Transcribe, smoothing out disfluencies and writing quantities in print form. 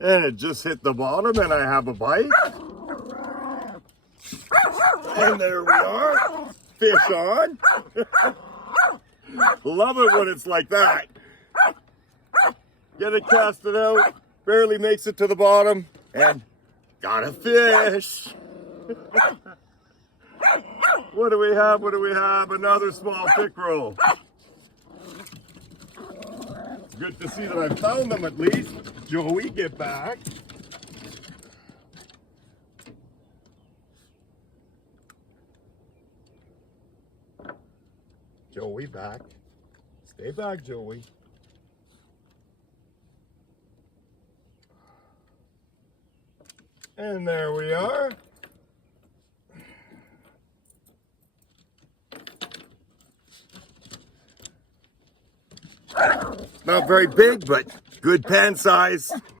And it just hit the bottom and I have a bite. And there we are, fish on. Love it when it's like that. Get it casted out, barely makes it to the bottom, and got a fish. What do we have? What do we have? Another small pickerel. Good to see that I found them at least. Joey, get back. Joey, back. Stay back, Joey. And there we are. Not very big, but good pan size.